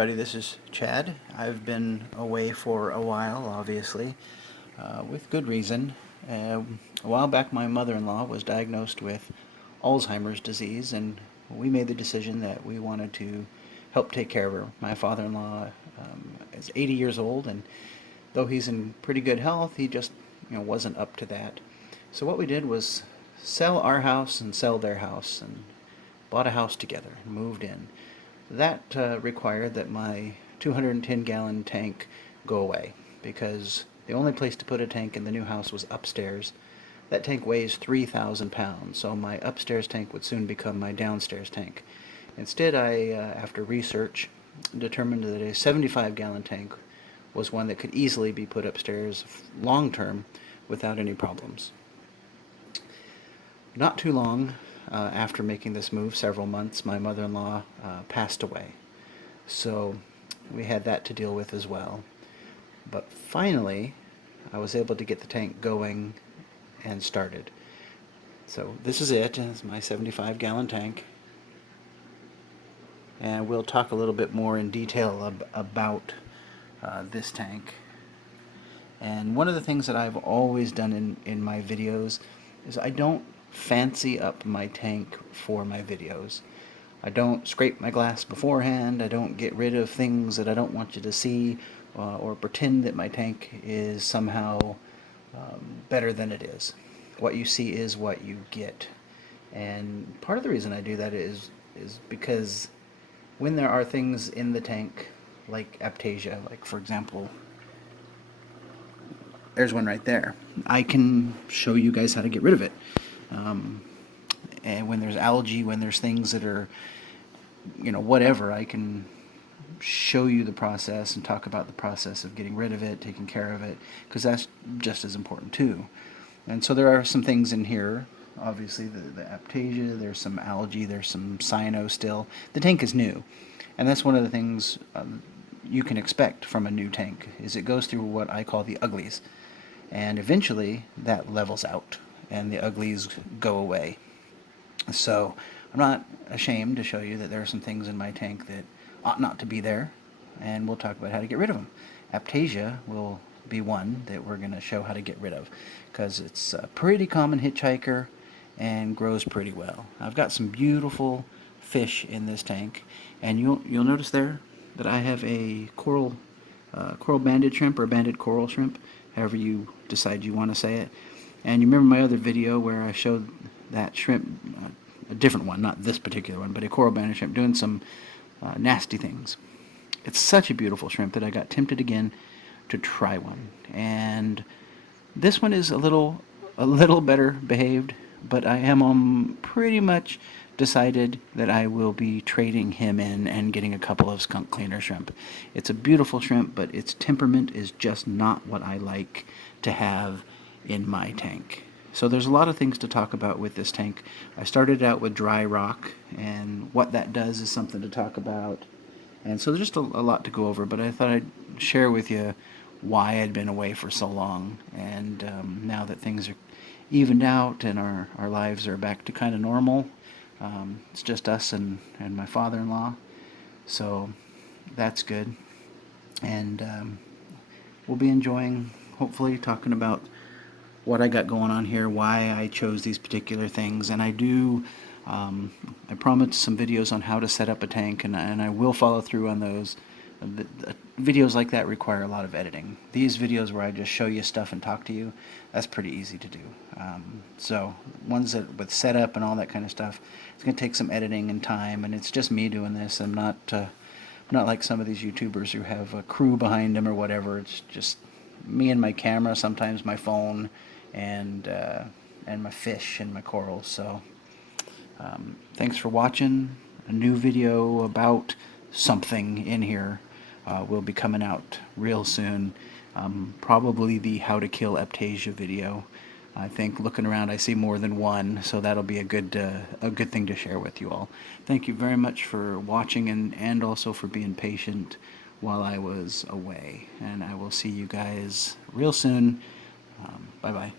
everybody, this is Chad. I've been away for a while, obviously, with good reason. A while back my mother-in-law was diagnosed with Alzheimer's disease, and we made the decision that we wanted to help take care of her. My father-in-law is 80 years old, and though he's in pretty good health, he just wasn't up to that. So what we did was sell our house and sell their house, and bought a house together and moved in. That required that my 210-gallon tank go away, because the only place to put a tank in the new house was upstairs. That tank weighs 3,000 pounds, so my upstairs tank would soon become my downstairs tank. Instead, I, after research, determined that a 75-gallon tank was one that could easily be put upstairs long-term without any problems. Not too long after making this move, several months, my mother-in-law passed away. So we had that to deal with as well. But finally, I was able to get the tank going and started. So this is it. It's my 75-gallon tank. And we'll talk a little bit more in detail about this tank. And one of the things that I've always done in my videos is I don't fancy up my tank for my videos. I don't scrape my glass beforehand. I don't get rid of things that I don't want you to see, or pretend that my tank is somehow better than it is. What you see is what you get. And part of the reason I do that is because when there are things in the tank like Aptasia, like for example, there's one right there, I can show you guys how to get rid of it. And when there's algae, when there's things that are, whatever, I can show you the process and talk about the process of getting rid of it, taking care of it, because that's just as important too. And so there are some things in here, obviously the Aptasia, there's some algae, there's some cyano still. The tank is new, and that's one of the things you can expect from a new tank, is it goes through what I call the uglies, and eventually that levels out and the uglies go away. So I'm not ashamed to show you that there are some things in my tank that ought not to be there, and we'll talk about how to get rid of them. Aptasia will be one that we're going to show how to get rid of, because it's a pretty common hitchhiker and grows pretty well. I've got some beautiful fish in this tank, and you'll notice there that I have a coral banded shrimp, or banded coral shrimp, however you decide you want to say it. And you remember my other video where I showed that shrimp, a different one, not this particular one, but a coral banded shrimp doing some nasty things. It's such a beautiful shrimp that I got tempted again to try one. And this one is a little better behaved, but I am pretty much decided that I will be trading him in and getting a couple of skunk cleaner shrimp. It's a beautiful shrimp, but its temperament is just not what I like to have in my tank. So there's a lot of things to talk about with this tank. I started out with dry rock, and what that does is something to talk about. And so there's just a lot to go over, but I thought I'd share with you why I'd been away for so long. And now that things are evened out and our lives are back to kind of normal, it's just us and my father-in-law. So that's good. And we'll be enjoying, hopefully, talking about what I got going on here, why I chose these particular things. And I promised some videos on how to set up a tank, and I will follow through on those. Videos like that require a lot of editing. These videos where I just show you stuff and talk to you, that's pretty easy to do. So ones that with setup and all that kind of stuff, it's going to take some editing and time, and it's just me doing this. I'm not like some of these YouTubers who have a crew behind them or whatever. It's just me and my camera, sometimes my phone, and my fish and my corals. So thanks for watching. A new video about something in here will be coming out real soon. Probably the how to kill Aptasia video. I think looking around I see more than one, so that'll be a good thing to share with you all. Thank you very much for watching, and also for being patient while I was away. And I will see you guys real soon. Bye-bye.